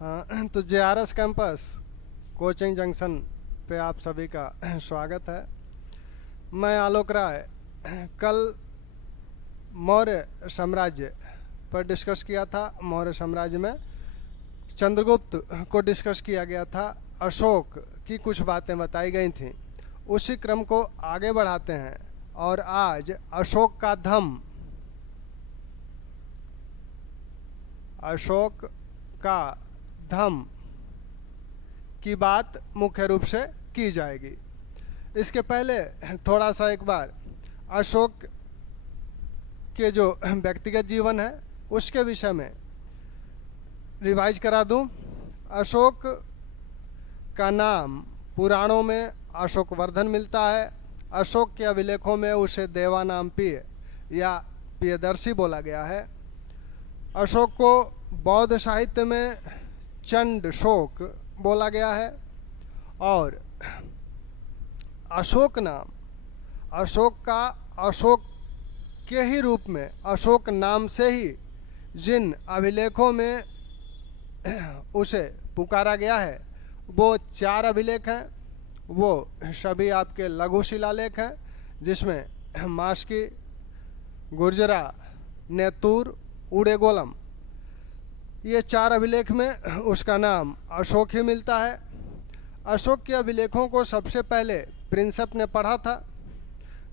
हाँ, तो JRS campus coaching junction पे आप सभी का स्वागत है। मैं आलोक राय। कल मौर्य साम्राज्य पर डिस्कस किया था। मौर्य साम्राज्य में चंद्रगुप्त को डिस्कस किया गया था, अशोक की कुछ बातें बताई गई थीं। उसी क्रम को आगे बढ़ाते हैं और आज अशोक का धम की बात मुख्य रूप से की जाएगी। इसके पहले थोड़ा सा एक बार अशोक के जो व्यक्तिगत जीवन है उसके विषय में रिवाइज करा दूं। अशोक का नाम पुराणों में अशोकवर्धन मिलता है। अशोक के अभिलेखों में उसे देवानामपीय या प्रियदर्शी बोला गया है। अशोक को बौद्ध साहित्य में चंड शोक बोला गया है। और अशोक नाम अशोक के ही रूप में अशोक नाम से ही जिन अभिलेखों में उसे पुकारा गया है वो 4 अभिलेख हैं। वो सभी आपके लघु शिलालेख हैं, जिसमें मास्की, गुर्जरा, नेतूर, उड़ेगोलम, ये 4 अभिलेख में उसका नाम अशोक ही मिलता है। अशोक के अभिलेखों को सबसे पहले प्रिंसेप ने पढ़ा था।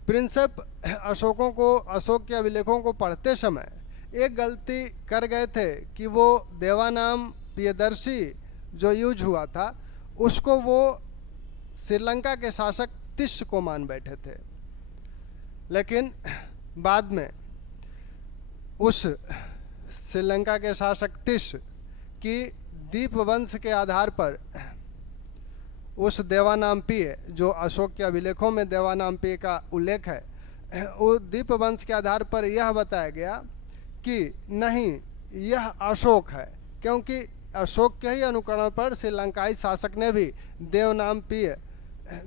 प्रिंसेप अशोक के अभिलेखों को पढ़ते समय एक गलती कर गए थे कि वो देवानाम प्रियदर्शी जो यूज हुआ था उसको वो श्रीलंका के शासक तिश को मान बैठे थे। लेकिन बाद में उस श्रीलंका के शासक तिश की दीपवंश के आधार पर उस देवानामपीय जो अशोक के अभिलेखों में देवानामपीय का उल्लेख है, उस दीपवंश के आधार पर यह बताया गया कि नहीं, यह अशोक है, क्योंकि अशोक के ही अनुकरण पर श्रीलंकाई शासक ने भी देवनामपीय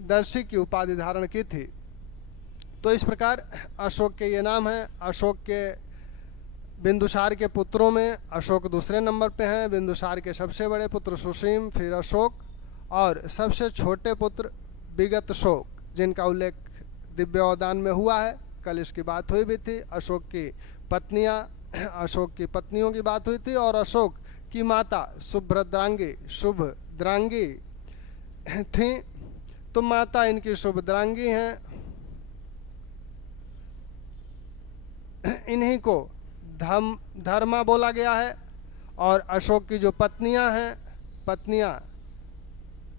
दर्शी की उपाधि धारण की थी। तो इस प्रकार अशोक के ये नाम हैं। अशोक के बिंदुसार के पुत्रों में अशोक दूसरे नंबर पे हैं। बिंदुसार के सबसे बड़े पुत्र सुसीम, फिर अशोक, और सबसे छोटे पुत्र विगत शोक, जिनका उल्लेख दिव्योदान में हुआ है। कल इसकी बात हुई भी थी। अशोक की पत्नियों की बात हुई थी, और अशोक की माता शुभद्रांगी थी। तो माता इनकी शुभद्रांगी हैं। इन्हीं को धर्मा बोला गया है। और अशोक की जो पत्नियां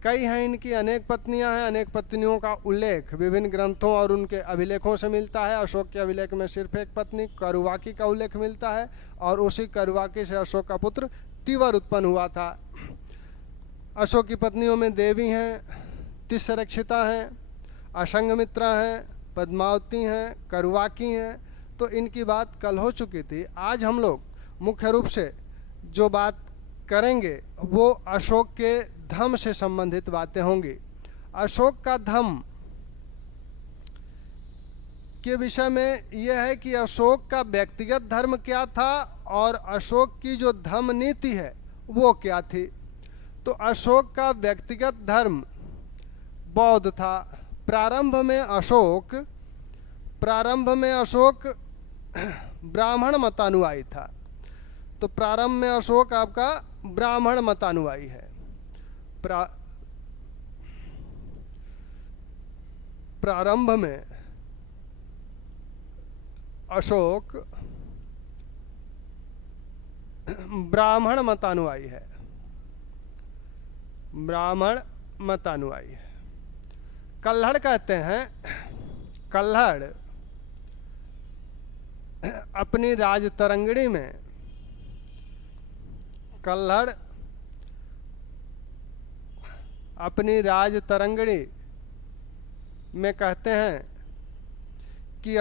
कई हैं, इनकी अनेक पत्नियां हैं। अनेक पत्नियों का उल्लेख विभिन्न ग्रंथों और उनके अभिलेखों से मिलता है। अशोक के अभिलेख में सिर्फ एक पत्नी करुवाकी का उल्लेख मिलता है, और उसी करुवाकी से अशोक का पुत्र तिवर उत्पन्न हुआ था। अशोक की पत्नियों में देवी हैं, तिस्रक्षिता हैं, असंगमित्रा हैं, पद्मावती हैं, करुवाकी हैं। तो इनकी बात कल हो चुकी थी। आज हम लोग मुख्य रूप से जो बात करेंगे वो अशोक के धम से संबंधित बातें होंगी। अशोक का धम के विषय में यह है कि अशोक का व्यक्तिगत धर्म क्या था और अशोक की जो धम नीति है वो क्या थी। तो अशोक का व्यक्तिगत धर्म बौद्ध था। प्रारंभ में अशोक ब्राह्मण मतानुयायी था। तो प्रारंभ में अशोक आपका ब्राह्मण मतानुयायी है। प्रारंभ में अशोक ब्राह्मण मतानुयायी है। कल्हड़ कहते हैं, कल्हड़ अपनी राजतरंगिणी में कहते हैं कि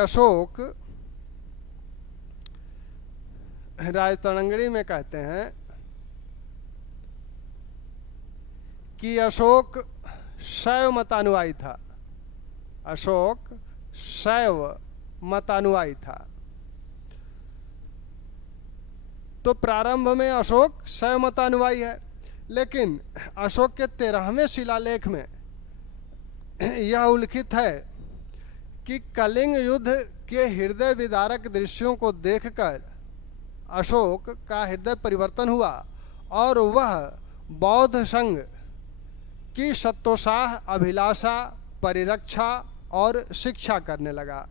अशोक शैव मतानुयायी था। तो प्रारंभ में अशोक शैव मतानुयायी है। लेकिन अशोक के 13वें शिलालेख में यह उल्लिखित है कि कलिंग युद्ध के हृदय विदारक दृश्यों को देखकर अशोक का हृदय परिवर्तन हुआ और वह बौद्ध संघ की सत्तोत्साह, अभिलाषा, परिरक्षा और शिक्षा करने लगा।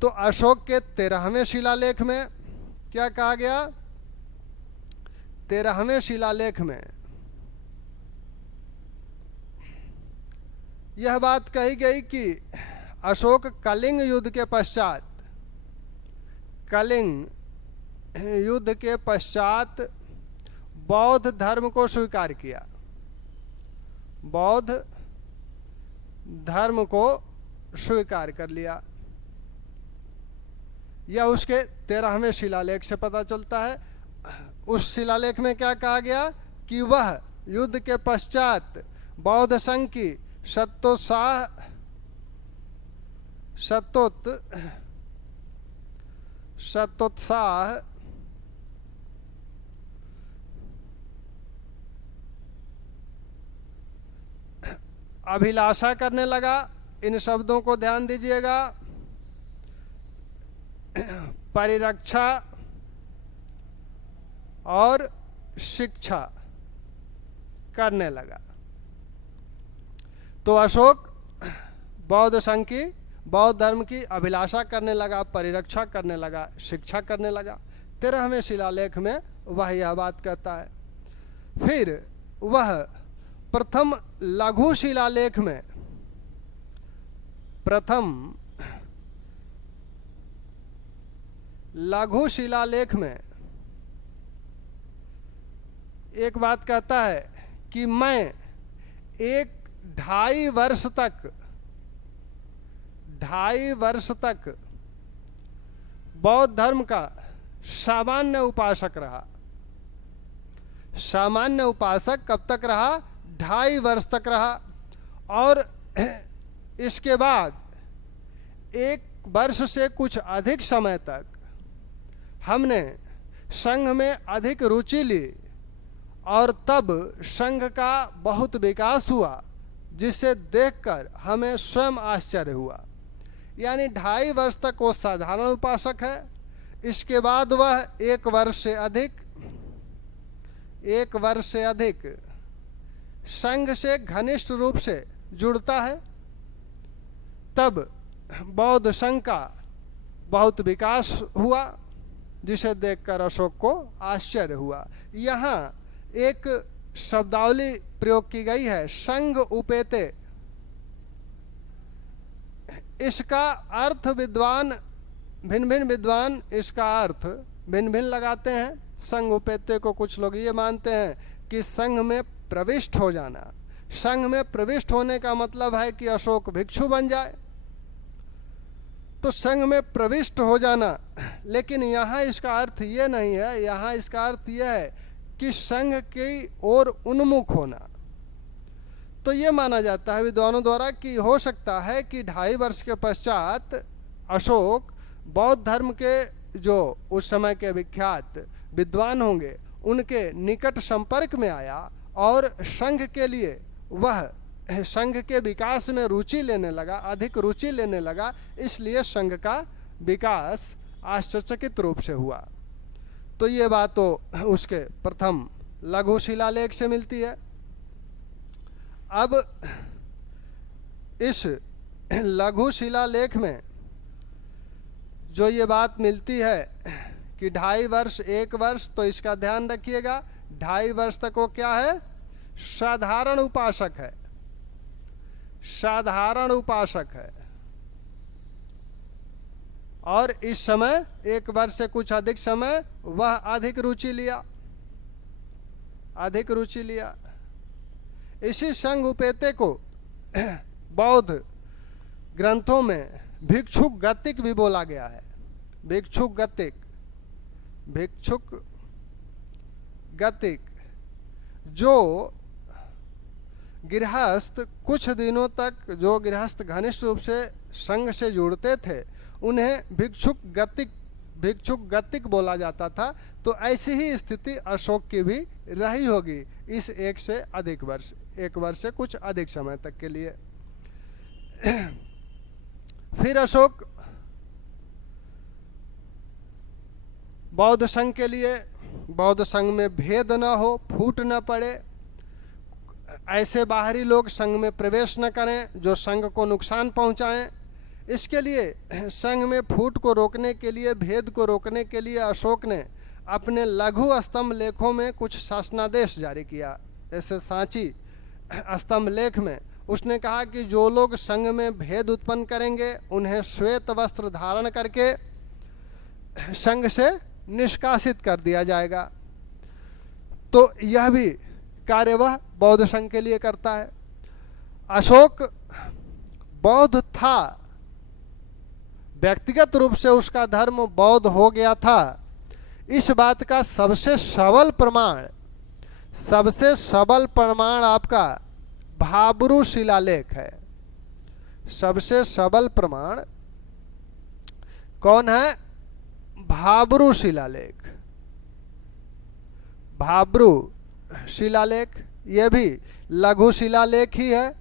तो अशोक के 13वें शिलालेख में क्या कहा गया? 13वें शिलालेख में यह बात कही गई कि अशोक कलिंग युद्ध के पश्चात बौद्ध धर्म को स्वीकार किया, बौद्ध धर्म को स्वीकार कर लिया। यह उसके 13वें शिलालेख से पता चलता है। उस शिलालेख में क्या कहा गया कि वह युद्ध के पश्चात बौद्ध संघ की सत्तोत्साह, अभिलाषा करने लगा। इन शब्दों को ध्यान दीजिएगा। परिरक्षा और शिक्षा करने लगा। तो अशोक बौद्ध संघ की, बौद्ध धर्म की अभिलाषा करने लगा, परिरक्षा करने लगा, शिक्षा करने लगा। 13वें शिलालेख में वह यह बात कहता है। फिर वह प्रथम लघु शिलालेख में, प्रथम लघु शिलालेख में एक बात कहता है कि मैं 2.5 वर्ष तक बौद्ध धर्म का सामान्य उपासक रहा। सामान्य उपासक कब तक रहा? 2.5 वर्ष तक रहा। और इसके बाद 1 वर्ष से कुछ अधिक समय तक हमने संघ में अधिक रुचि ली और तब संघ का बहुत विकास हुआ, जिसे देखकर हमें स्वयं आश्चर्य हुआ। यानी 2.5 वर्ष तक वो साधारण उपासक है। इसके बाद वह 1 वर्ष से अधिक संघ से घनिष्ठ रूप से जुड़ता है। तब बौद्ध संघ का बहुत विकास हुआ, जिसे देखकर अशोक को आश्चर्य हुआ। यहाँ एक शब्दावली प्रयोग की गई है, संघ उपेते। इसका अर्थ भिन्न भिन्न विद्वान इसका अर्थ भिन्न भिन्न लगाते हैं। संघ उपेते को कुछ लोग ये मानते हैं कि संघ में प्रविष्ट हो जाना। संघ में प्रविष्ट होने का मतलब है कि अशोक भिक्षु बन जाए, तो संघ में प्रविष्ट हो जाना। लेकिन यहाँ इसका अर्थ ये नहीं है। यहाँ इसका अर्थ यह है कि संघ की ओर उन्मुख होना। तो ये माना जाता है विद्वानों द्वारा कि हो सकता है कि 2.5 वर्ष के पश्चात अशोक बौद्ध धर्म के जो उस समय के विख्यात विद्वान होंगे उनके निकट संपर्क में आया और संघ के लिए वह संघ के विकास में रुचि लेने लगा, अधिक रुचि लेने लगा। इसलिए संघ का विकास आश्चर्यचकित रूप से हुआ। तो ये बात तो उसके प्रथम लघु शिलालेख से मिलती है। अब इस लघु शिलालेख में जो ये बात मिलती है कि 2.5 वर्ष 1 वर्ष, तो इसका ध्यान रखिएगा। 2.5 वर्ष तक वो क्या है? साधारण उपासक है, साधारण उपासक है। और इस समय 1 वर्ष से कुछ अधिक समय वह अधिक रुचि लिया। इसी संघ उपेते को बौद्ध ग्रंथों में भिक्षुक गतिक भी बोला गया है। भिक्षुक गतिक जो गृहस्थ कुछ दिनों तक, जो गृहस्थ घनिष्ठ रूप से संघ से जुड़ते थे, उन्हें भिक्षुक गतिक भिक्षुक गतिक बोला जाता था। तो ऐसी ही स्थिति अशोक की भी रही होगी इस 1 से अधिक वर्ष, 1 वर्ष से कुछ अधिक समय तक के लिए। फिर अशोक बौद्ध संघ के लिए, बौद्ध संघ में भेद न हो, फूट न पड़े, ऐसे बाहरी लोग संघ में प्रवेश न करें जो संघ को नुकसान पहुंचाएं, इसके लिए संघ में फूट को रोकने के लिए, भेद को रोकने के लिए अशोक ने अपने लघु स्तंभ लेखों में कुछ शासनादेश जारी किया। जैसे सांची स्तंभ लेख में उसने कहा कि जो लोग संघ में भेद उत्पन्न करेंगे उन्हें श्वेत वस्त्र धारण करके संघ से निष्कासित कर दिया जाएगा। तो यह भी कार्य वह बौद्ध संघ के लिए करता है। अशोक बौद्ध था, व्यक्तिगत रूप से उसका धर्म बौद्ध हो गया था, इस बात का सबसे सबल प्रमाण आपका भाब्रू शिलालेख है। सबसे सबल प्रमाण कौन है? भाब्रू शिलालेख। भाब्रू शिलालेख यह भी लघु शिलालेख ही है।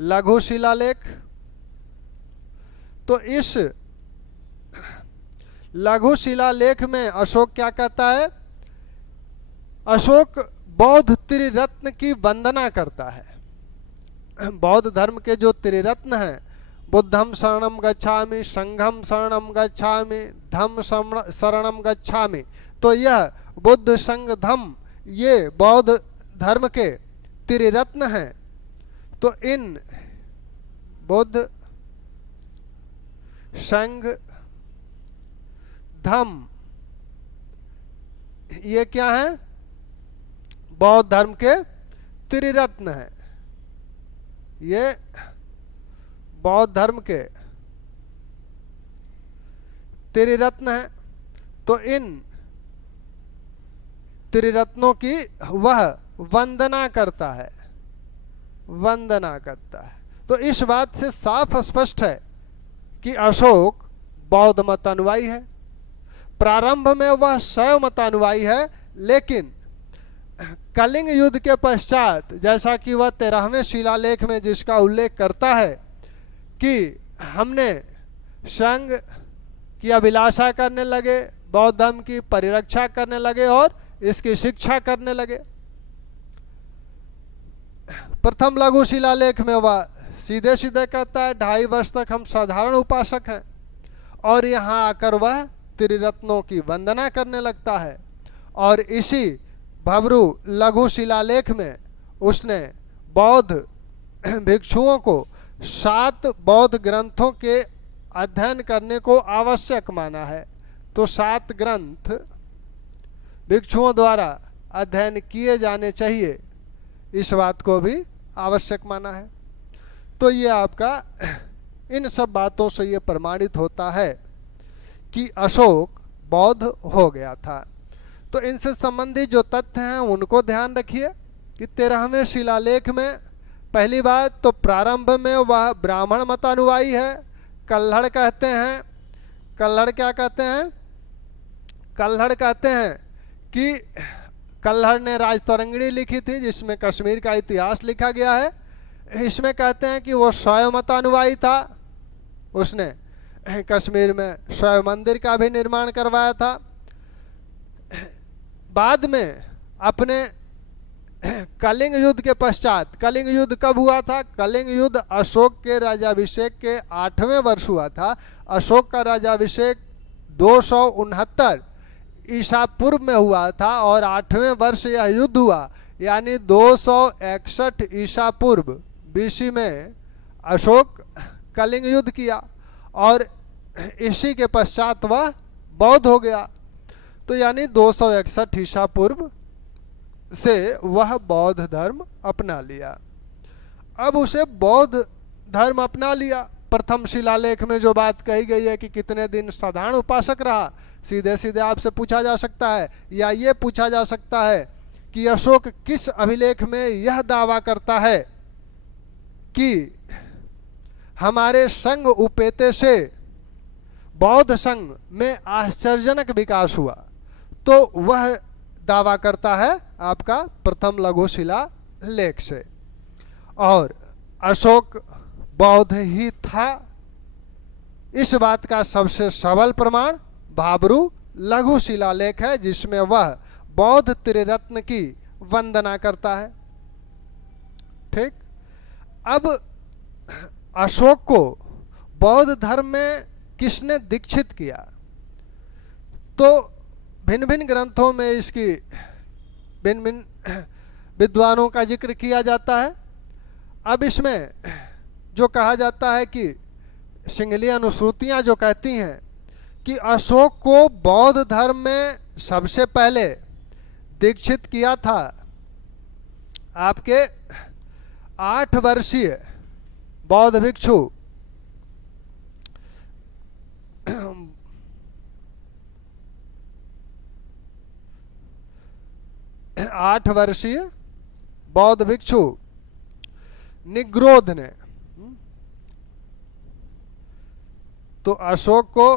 लघु शिलालेख, तो इस लघु शिलालेख में अशोक क्या कहता है? अशोक बौद्ध त्रिरत्न की वंदना करता है। बौद्ध धर्म के जो त्रिरत्न हैं, बुद्धम शरणम गच्छामि, संघम शरणम गच्छामि, धम्म शरणम गच्छामि, तो यह बुद्ध संघ धम्म ये बौद्ध धर्म के त्रिरत्न हैं। तो इन बुद्ध संघ धम्म ये क्या है? बौद्ध धर्म के त्रिरत्न है। ये बौद्ध धर्म के त्रिरत्न है। तो इन त्रिरत्नों की वह वंदना करता है, वंदना करता है। तो इस बात से साफ स्पष्ट है कि अशोक बौद्ध मत अनुयायी है। प्रारंभ में वह शैव मत अनुयायी है, लेकिन कलिंग युद्ध के पश्चात, जैसा कि वह 13वें शिलालेख में जिसका उल्लेख करता है कि हमने संघ की अभिलाषा करने लगे, बौद्ध धर्म की परिरक्षा करने लगे और इसकी शिक्षा करने लगे। प्रथम लघु शिलालेख में वह सीधे सीधे कहता है 2.5 वर्ष तक हम साधारण उपासक हैं, और यहाँ आकर वह त्रिरत्नों की वंदना करने लगता है। और इसी भब्रू लघु शिलालेख में उसने बौद्ध भिक्षुओं को 7 बौद्ध ग्रंथों के अध्ययन करने को आवश्यक माना है। तो 7 ग्रंथ भिक्षुओं द्वारा अध्ययन किए जाने चाहिए, इस बात को भी आवश्यक माना है। तो ये आपका इन सब बातों से ये प्रमाणित होता है कि अशोक बौद्ध हो गया था। तो इनसे संबंधित जो तथ्य हैं उनको ध्यान रखिए कि 13वें शिलालेख में पहली बात तो प्रारंभ में वह ब्राह्मण मतानुयायी है। कल्हड़ कहते हैं, कल्हड़ क्या कहते हैं? कल्हड़ कहते हैं कि कल्हड़ ने राजतरंगिणी लिखी थी जिसमें कश्मीर का इतिहास लिखा गया है। इसमें कहते हैं कि वो शैव मतानुयायी था। उसने कश्मीर में शैव मंदिर का भी निर्माण करवाया था। बाद में अपने कलिंग युद्ध के पश्चात, कलिंग युद्ध कब हुआ था? कलिंग युद्ध अशोक के राजाभिषेक के 8वें वर्ष हुआ था। अशोक का राजाभिषेक 269 ईसा पूर्व में हुआ था और 8वें वर्ष यह युद्ध हुआ, यानी 261 ईसा पूर्व बीसी में अशोक कलिंग युद्ध किया और इसी के पश्चात वह बौद्ध हो गया। तो यानी 261 ईसा पूर्व से वह बौद्ध धर्म अपना लिया। अब उसे बौद्ध धर्म अपना लिया। प्रथम शिलालेख में जो बात कही गई है कि कितने दिन साधारण उपासक रहा, सीधे सीधे आपसे पूछा जा सकता है या ये पूछा जा सकता है कि अशोक किस अभिलेख में यह दावा करता है कि हमारे संघ उपेते से बौद्ध संघ में आश्चर्यजनक विकास हुआ, तो वह दावा करता है आपका प्रथम लघु शिला लेख से। और अशोक बौद्ध ही था, इस बात का सबसे सबल प्रमाण भाब्रू लघु शिलालेख है, जिसमें वह बौद्ध त्रिरत्न की वंदना करता है। ठीक। अब अशोक को बौद्ध धर्म में किसने दीक्षित किया, तो भिन्न भिन्न ग्रंथों में इसकी भिन्न भिन्न विद्वानों का जिक्र किया जाता है। अब इसमें जो कहा जाता है कि सिंगली अनुश्रुतियां जो कहती हैं कि अशोक को बौद्ध धर्म में सबसे पहले दीक्षित किया था आपके 8 वर्षीय बौद्ध भिक्षु 8 वर्षीय बौद्ध भिक्षु निग्रोध ने। तो अशोक को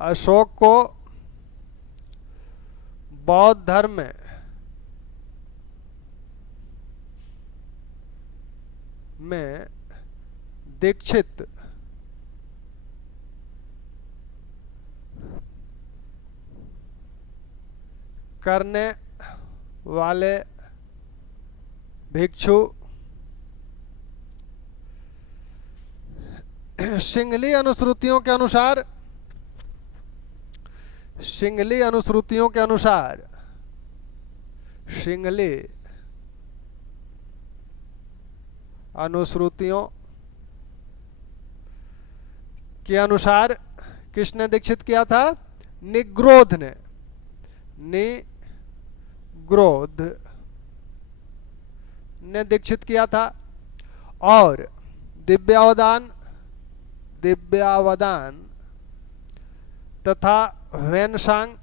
अशोक को बौद्ध धर्म में दीक्षित करने वाले भिक्षु सिंगली अनुश्रुतियों के अनुसार सिंगली अनुश्रुतियों के अनुसार किसने दीक्षित किया था? निग्रोध ने। निग्रोध ने दीक्षित किया था। और दिव्यावदान तथा वेनसांग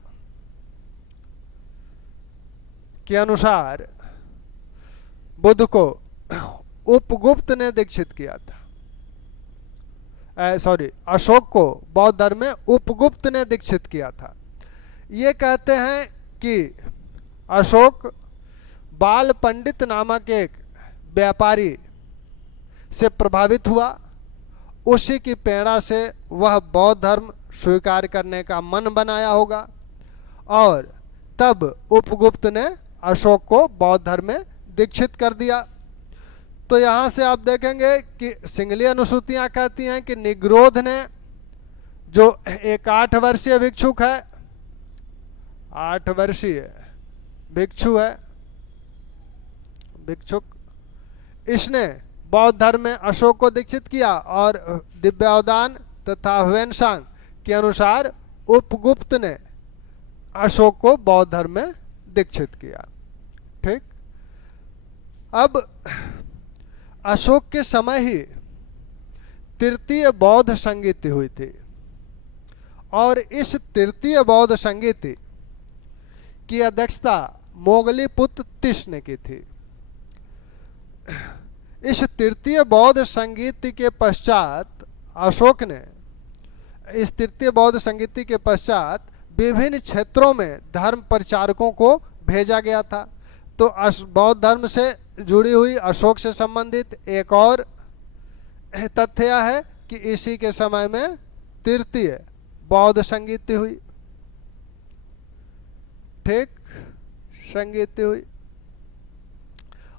के अनुसार बुद्ध को उपगुप्त ने दीक्षित किया था। अशोक को बौद्ध धर्म में उपगुप्त ने दीक्षित किया था। ये कहते हैं कि अशोक बाल पंडित नामक एक व्यापारी से प्रभावित हुआ, उसी की प्रेरणा से वह बौद्ध धर्म स्वीकार करने का मन बनाया होगा और तब उपगुप्त ने अशोक को बौद्ध धर्म में दीक्षित कर दिया। तो यहाँ से आप देखेंगे कि सिंगली अनुश्रुतियाँ कहती हैं कि निग्रोध ने, जो एक 8 वर्षीय भिक्षुक है, 8 वर्षीय भिक्षु है, भिक्षुक, इसने बौद्ध धर्म में अशोक को दीक्षित किया और दिव्यावदान तथा वेनसांग के अनुसार उपगुप्त ने अशोक को बौद्ध धर्म में दीक्षित किया। ठीक। अब अशोक के समय ही तृतीय बौद्ध संगीति हुई थी और इस तृतीय बौद्ध संगीति की अध्यक्षता मोगलीपुत्र तिस ने की थी। इस तृतीय बौद्ध संगीति के पश्चात अशोक ने इस तृतीय बौद्ध संगीति के पश्चात विभिन्न क्षेत्रों में धर्म प्रचारकों को भेजा गया था। तो बौद्ध धर्म से जुड़ी हुई अशोक से संबंधित एक और तथ्य यह है कि इसी के समय में तृतीय बौद्ध संगीति हुई। ठीक, संगीति हुई।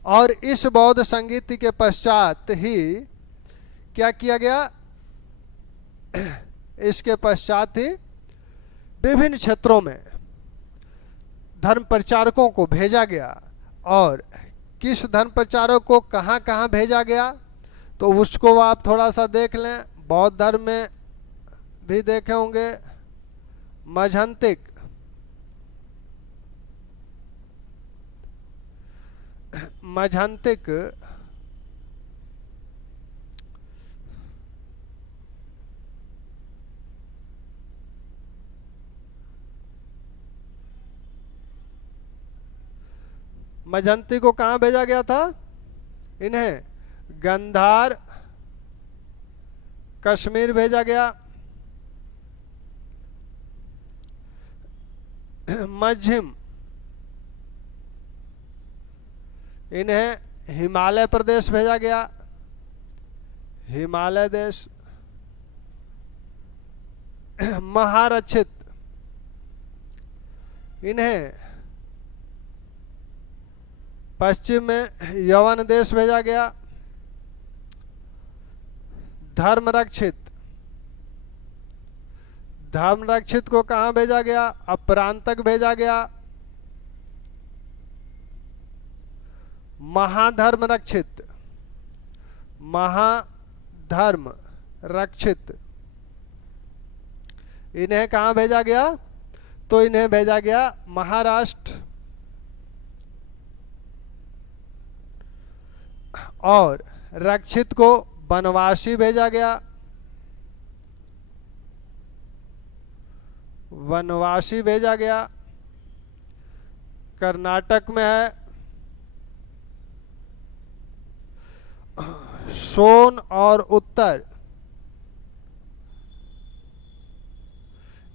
और इस बौद्ध संगीति के पश्चात ही क्या किया गया? इसके पश्चात ही विभिन्न क्षेत्रों में धर्म प्रचारकों को भेजा गया। और किस धर्म प्रचारक को कहाँ कहाँ भेजा गया, तो उसको आप थोड़ा सा देख लें। बौद्ध धर्म में भी देखे होंगे मझंतिक मजंती को कहाँ भेजा गया था? इन्हें गंधार कश्मीर भेजा गया। मझिम इन्हें हिमालय प्रदेश भेजा गया, हिमालय देश। महारक्षित इन्हें पश्चिम में यवन देश भेजा गया। धर्मरक्षित, धर्मरक्षित को कहाँ भेजा गया? अपरांतक भेजा गया। महाधर्म रक्षित, महाधर्म रक्षित इन्हें कहाँ भेजा गया? तो इन्हें भेजा गया महाराष्ट्र। और रक्षित को वनवासी भेजा गया, वनवासी भेजा गया। कर्नाटक में है सोन और उत्तर,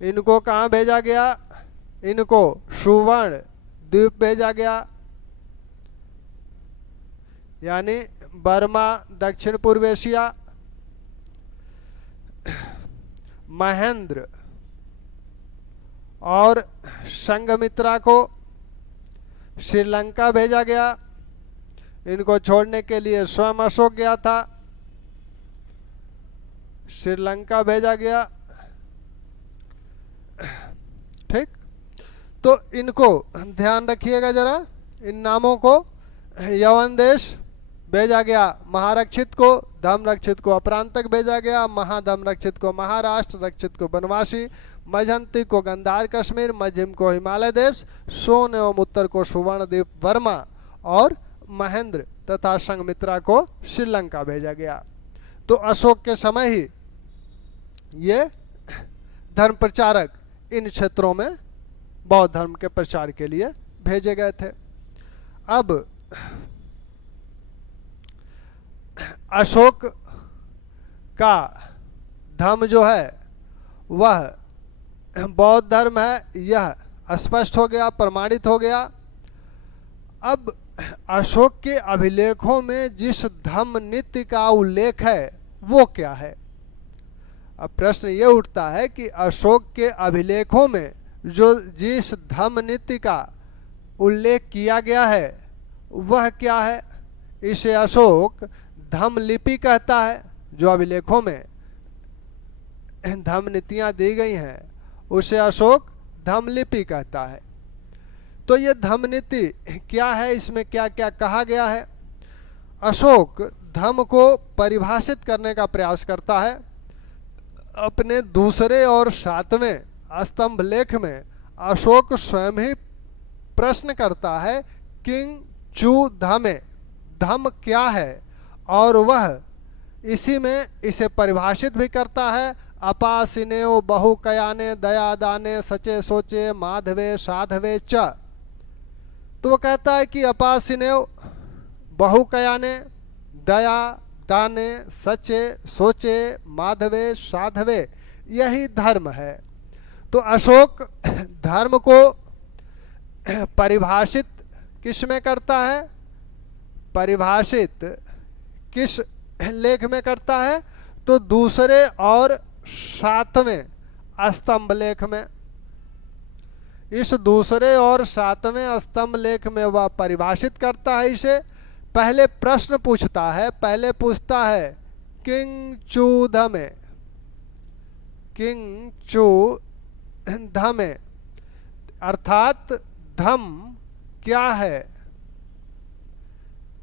इनको कहाँ भेजा गया? इनको सुवर्ण द्वीप भेजा गया, यानी बर्मा, दक्षिण पूर्व एशिया। महेंद्र और संघमित्रा को श्रीलंका भेजा गया, इनको छोड़ने के लिए स्वयं अशोक गया था, श्रीलंका भेजा गया। ठीक, तो इनको ध्यान रखिएगा जरा, इन नामों को। यवन देश भेजा गया महारक्षित को, धर्मरक्षित को अपरांतक भेजा गया, महाधर्मरक्षित को महाराष्ट्र, रक्षित को वनवासी, मझंती को गंधार कश्मीर, मझिम को हिमालय देश, सोन एवं उत्तर को सुवर्ण द्वीप बर्मा और महेंद्र तथा संघमित्रा को श्रीलंका भेजा गया। तो अशोक के समय ही ये धर्म प्रचारक इन क्षेत्रों में बौद्ध धर्म के प्रचार के लिए भेजे गए थे। अब अशोक का धर्म जो है वह बौद्ध धर्म है, यह स्पष्ट हो गया, प्रमाणित हो गया। अब अशोक के अभिलेखों में जिस धम्म नीति का उल्लेख है वो क्या है? अब प्रश्न ये उठता है कि अशोक के अभिलेखों में जो जिस धम्म नीति का उल्लेख किया गया है वह क्या है? इसे अशोक धम्म लिपि कहता है। जो अभिलेखों में धम्म नीतियां दी गई हैं उसे अशोक धम्म लिपि कहता है। तो ये धम्म नीति क्या है, इसमें क्या क्या कहा गया है? अशोक धम्म को परिभाषित करने का प्रयास करता है। अपने दूसरे और 7वें स्तंभ लेख में अशोक स्वयं ही प्रश्न करता है किंग चू धमे, धम्म क्या है, और वह इसी में इसे परिभाषित भी करता है। अपासिनेव बहुकयाने दयादाने सचे सोचे माधवे साधवे च। तो वो कहता है कि अपासिनेव बहुकयाने दया दाने सचे सोचे माधवे साधवे यही धर्म है। तो अशोक धर्म को परिभाषित किस में करता है? परिभाषित किस लेख में करता है? तो दूसरे और 7वें स्तंभ लेख में। इस दूसरे और 7वें स्तंभ लेख में वह परिभाषित करता है इसे। पहले प्रश्न पूछता है, पहले पूछता है किंग चू धमे, किंग चू धमे अर्थात धम्म क्या है,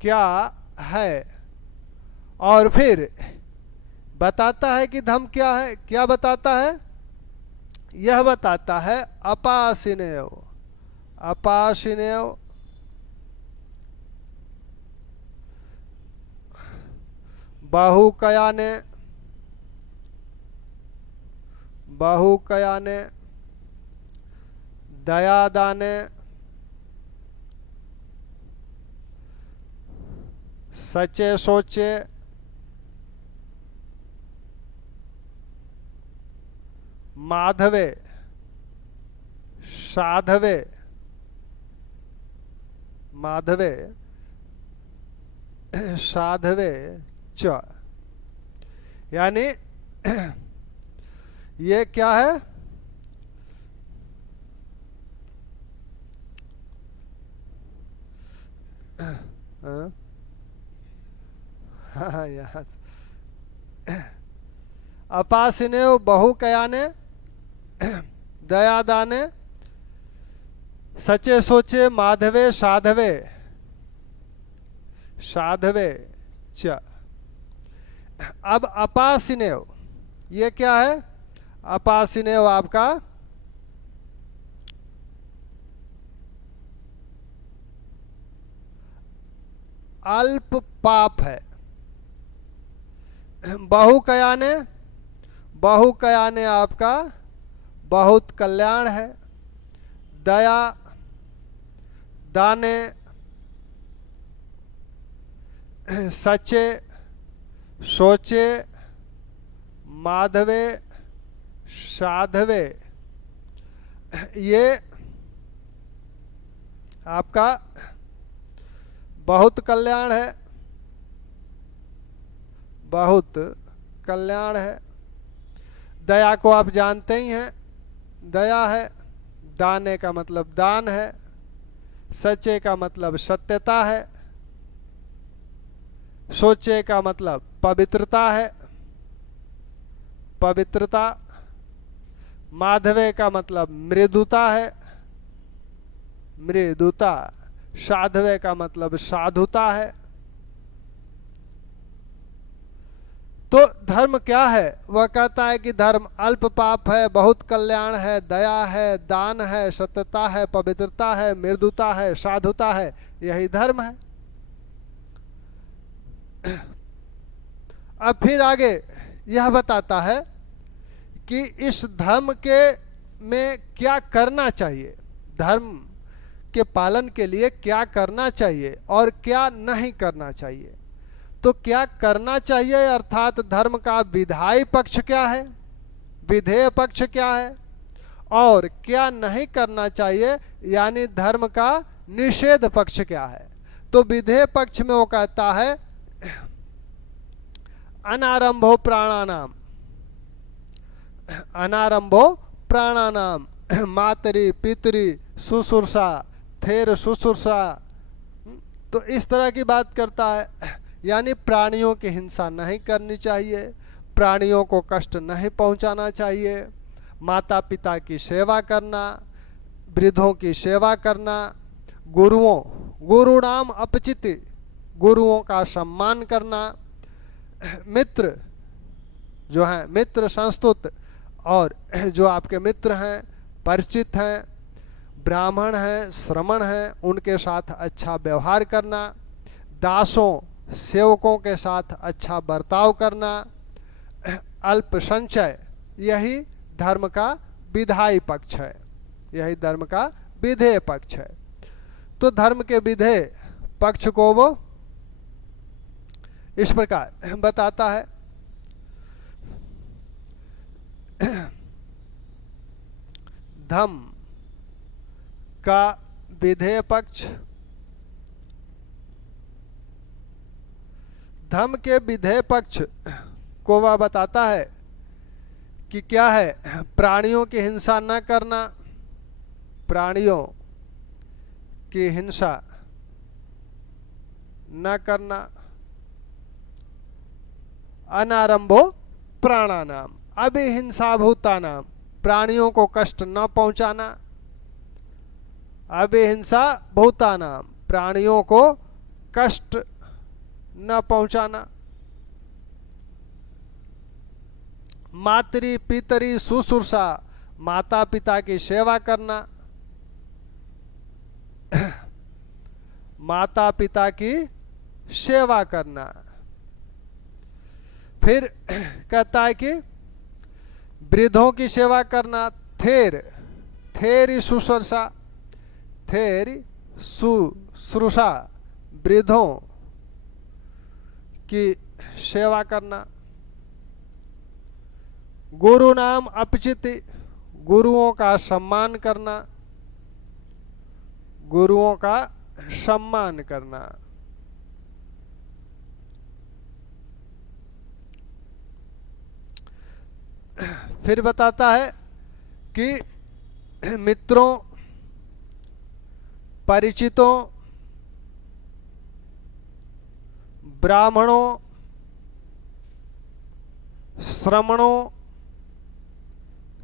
क्या है, और फिर बताता है कि धम्म क्या है। क्या बताता है? यह बताता है अपासिनेव, अपासिनेव बहुकयाने, बहुकयाने दयादाने सचे सोचे माधवे साधवे माधवे साधवे च, यानी ये क्या है? हाँ यहाँ अपासिने बहुकयाने दयादाने सचे सोचे माधवे साधवे साधवे च। अब अपासिनेव ये क्या है? अपासिनेव आपका अल्प पाप है। बहुकयाने, बहुकयाने आपका बहुत कल्याण है। दया दाने सचे सोचे माधवे साधवे, ये आपका बहुत कल्याण है, बहुत कल्याण है। दया को आप जानते ही हैं, दया है। दाने का मतलब दान है। सच्चे का मतलब सत्यता है। सोचे का मतलब पवित्रता है, पवित्रता। माधवे का मतलब मृदुता है, मृदुता। साधवे का मतलब साधुता है। तो धर्म क्या है? वह कहता है कि धर्म अल्प पाप है, बहुत कल्याण है, दया है, दान है, सत्यता है, पवित्रता है, मृदुता है, साधुता है। यही धर्म है। अब फिर आगे यह बताता है कि इस धर्म के में क्या करना चाहिए, धर्म के पालन के लिए क्या करना चाहिए और क्या नहीं करना चाहिए। तो क्या करना चाहिए अर्थात धर्म का विधायी पक्ष क्या है, विधेय पक्ष क्या है, और क्या नहीं करना चाहिए यानी धर्म का निषेध पक्ष क्या है। तो विधेय पक्ष में वो कहता है अनारंभो प्राणानाम, अनारंभो प्राणानाम मातरी पितरी शुश्रूषा थेर शुश्रूषा। तो इस तरह की बात करता है, यानी प्राणियों की हिंसा नहीं करनी चाहिए, प्राणियों को कष्ट नहीं पहुंचाना चाहिए, माता पिता की सेवा करना, वृद्धों की सेवा करना, गुरुओं गुरुणाम अपचिति, गुरुओं का सम्मान करना, मित्र जो हैं मित्र संस्तुत, और जो आपके मित्र हैं परिचित हैं, ब्राह्मण हैं श्रमण हैं, उनके साथ अच्छा व्यवहार करना, दासों सेवकों के साथ अच्छा बर्ताव करना, अल्प संचय, यही धर्म का विधायी पक्ष है, यही धर्म का विधेय पक्ष है। तो धर्म के विधेय पक्ष को वो इस प्रकार बताता है। धम्म का विधेय पक्ष, धम्म के विधेय पक्ष को वह बताता है कि क्या है, प्राणियों की हिंसा न करना, प्राणियों की हिंसा न करना, अनारंभो प्राणानाम अभिहिंसा भूतानाम, प्राणियों को कष्ट न पहुंचाना, अभिहिंसा भूतानाम प्राणियों को कष्ट न पहुंचाना, मातृ पितरी शुश्रूषा माता पिता की सेवा करना, माता पिता की सेवा करना। फिर कहता है कि वृद्धों की सेवा करना, थेर थेरी शुश्रूषा, थेरी शुश्रूषा वृद्धों की सेवा करना। गुरु नाम अपचिति, गुरुओं का सम्मान करना, गुरुओं का सम्मान करना। फिर बताता है कि मित्रों, परिचितों, ब्राह्मणों,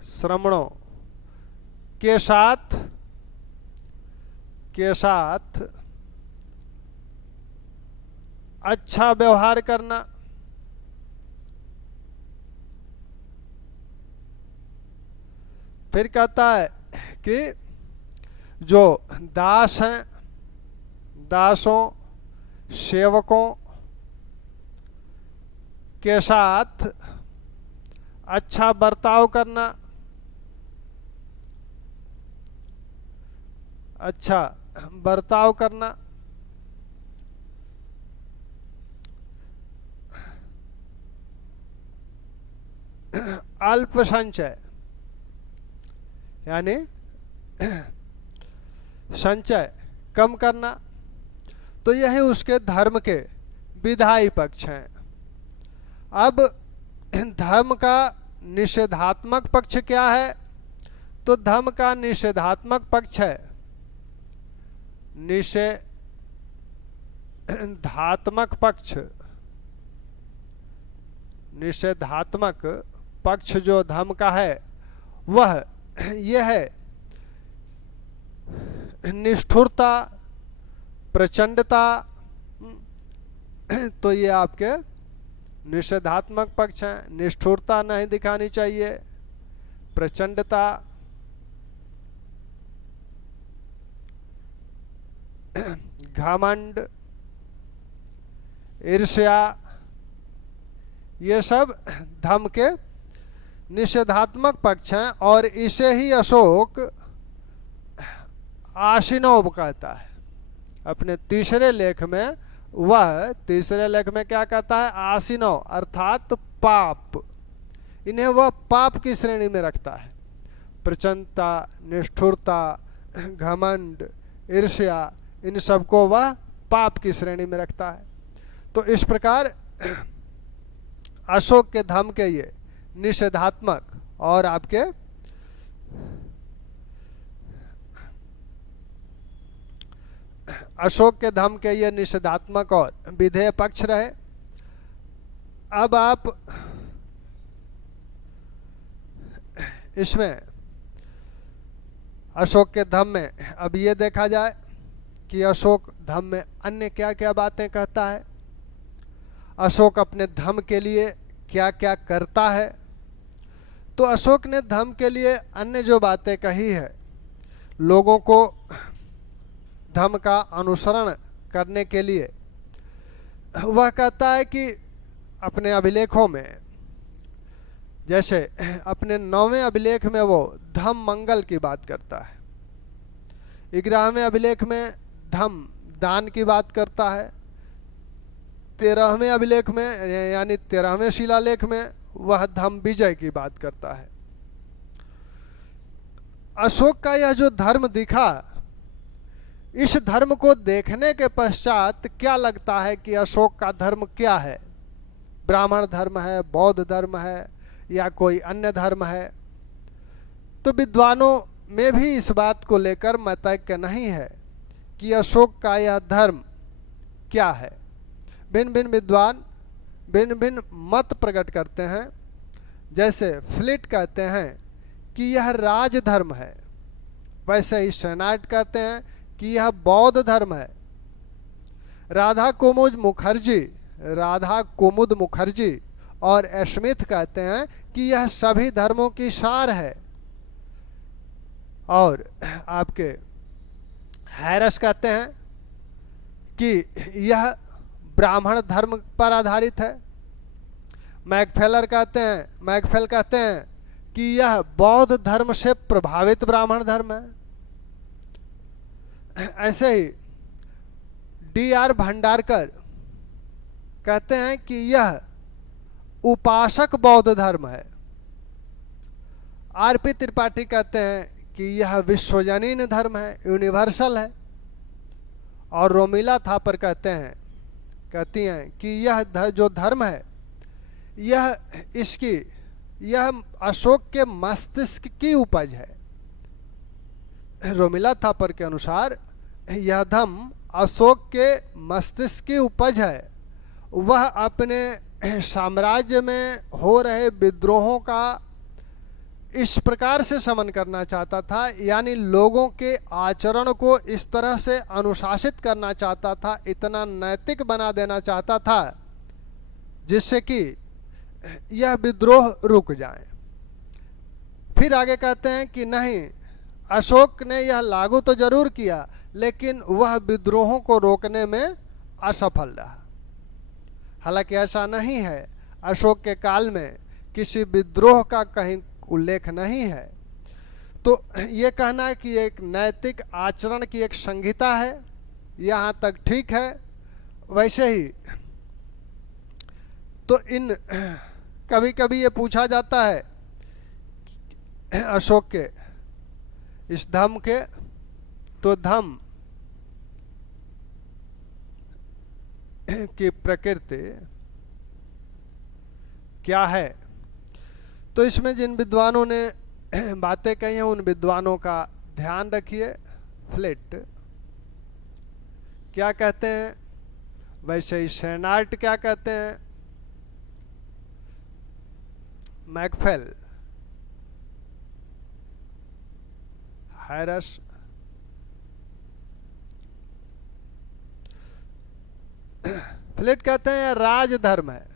श्रमणों के साथ अच्छा व्यवहार करना। फिर कहता है कि जो दास हैं, दासों, सेवकों के साथ अच्छा बर्ताव करना, अच्छा बर्ताव करना। अल्प संचय यानी संचय कम करना। तो यही उसके धर्म के विधायी पक्ष हैं। अब धर्म का निषेधात्मक पक्ष क्या है? तो धर्म का निषेधात्मक पक्ष है, निषेधात्मक पक्ष, निषेधात्मक पक्ष जो धर्म का है वह यह है निष्ठुरता, प्रचंडता। तो ये आपके निषेधात्मक पक्ष हैं। निष्ठुरता नहीं दिखानी चाहिए, प्रचंडता, घमंड, ईर्ष्या, ये सब धम्म के निषेधात्मक पक्ष हैं। और इसे ही अशोक आशीनव कहता है अपने तीसरे लेख में। वह तीसरे लेख में क्या कहता है? आशीनव अर्थात पाप। इन्हें वह पाप की श्रेणी में रखता है। प्रचंडता, निष्ठुरता, घमंड, ईर्ष्या, इन सबको वह पाप की श्रेणी में रखता है। तो इस प्रकार अशोक के धम्म के ये निषेधात्मक और आपके अशोक के धम्म के ये निषेधात्मक और विधेय पक्ष रहे। अब आप इसमें अशोक के धम्म में अब ये देखा जाए कि अशोक धम्म में अन्य क्या क्या बातें कहता है, अशोक अपने धम्म के लिए क्या क्या करता है। तो अशोक ने धम्म के लिए अन्य जो बातें कही है, लोगों को धम्म का अनुसरण करने के लिए, वह कहता है कि अपने अभिलेखों में, जैसे अपने 9वें अभिलेख में वो धम्म मंगल की बात करता है, 11वें अभिलेख में धम्म दान की बात करता है, 13वें अभिलेख में यानी 13वें शिलालेख में वह धम्म विजय की बात करता है। अशोक का यह जो धर्म दिखा, इस धर्म को देखने के पश्चात क्या लगता है कि अशोक का धर्म क्या है? ब्राह्मण धर्म है, बौद्ध धर्म है, या कोई अन्य धर्म है? तो विद्वानों में भी इस बात को लेकर मतैक्य नहीं है कि अशोक का यह धर्म क्या है। भिन्न भिन्न विद्वान भिन्न भिन्न मत प्रकट करते हैं। जैसे फ्लिट कहते हैं कि यह राजधर्म है, वैसे ही सेनाट कहते हैं कि यह बौद्ध धर्म है। राधा कुमुद मुखर्जी और स्मिथ कहते हैं कि यह सभी धर्मों की सार है। और आपके हैरस कहते हैं कि यह ब्राह्मण धर्म पर आधारित है। मैकफेल कहते हैं कि यह बौद्ध धर्म से प्रभावित ब्राह्मण धर्म है। ऐसे ही D.R. भंडारकर कहते हैं कि यह उपासक बौद्ध धर्म है। आरपी त्रिपाठी कहते हैं कि यह विश्वजनीन धर्म है, यूनिवर्सल है। और रोमिला थापर कहती हैं कि यह जो धर्म है यह अशोक के मस्तिष्क की उपज है। रोमिला थापर के अनुसार यह धर्म अशोक के मस्तिष्क की उपज है। वह अपने साम्राज्य में हो रहे विद्रोहों का इस प्रकार से शमन करना चाहता था, यानी लोगों के आचरण को इस तरह से अनुशासित करना चाहता था, इतना नैतिक बना देना चाहता था जिससे कि यह विद्रोह रुक जाए। फिर आगे कहते हैं कि नहीं, अशोक ने यह लागू तो जरूर किया लेकिन वह विद्रोहों को रोकने में असफल रहा। हालांकि ऐसा नहीं है, अशोक के काल में किसी विद्रोह का कहीं उल्लेख नहीं है। तो ये कहना है कि एक नैतिक आचरण की एक संहिता है, यहाँ तक ठीक है। वैसे ही तो कभी कभी ये पूछा जाता है अशोक के इस धम्म के, तो धम्म की प्रकृति क्या है। तो इसमें जिन विद्वानों ने बातें कही हैं उन विद्वानों का ध्यान रखिए। फ्लिट क्या कहते हैं, वैसे ही शेनार्ट क्या कहते हैं, मैकफेल, हैरस, फ्लिट कहते हैं राजधर्म है।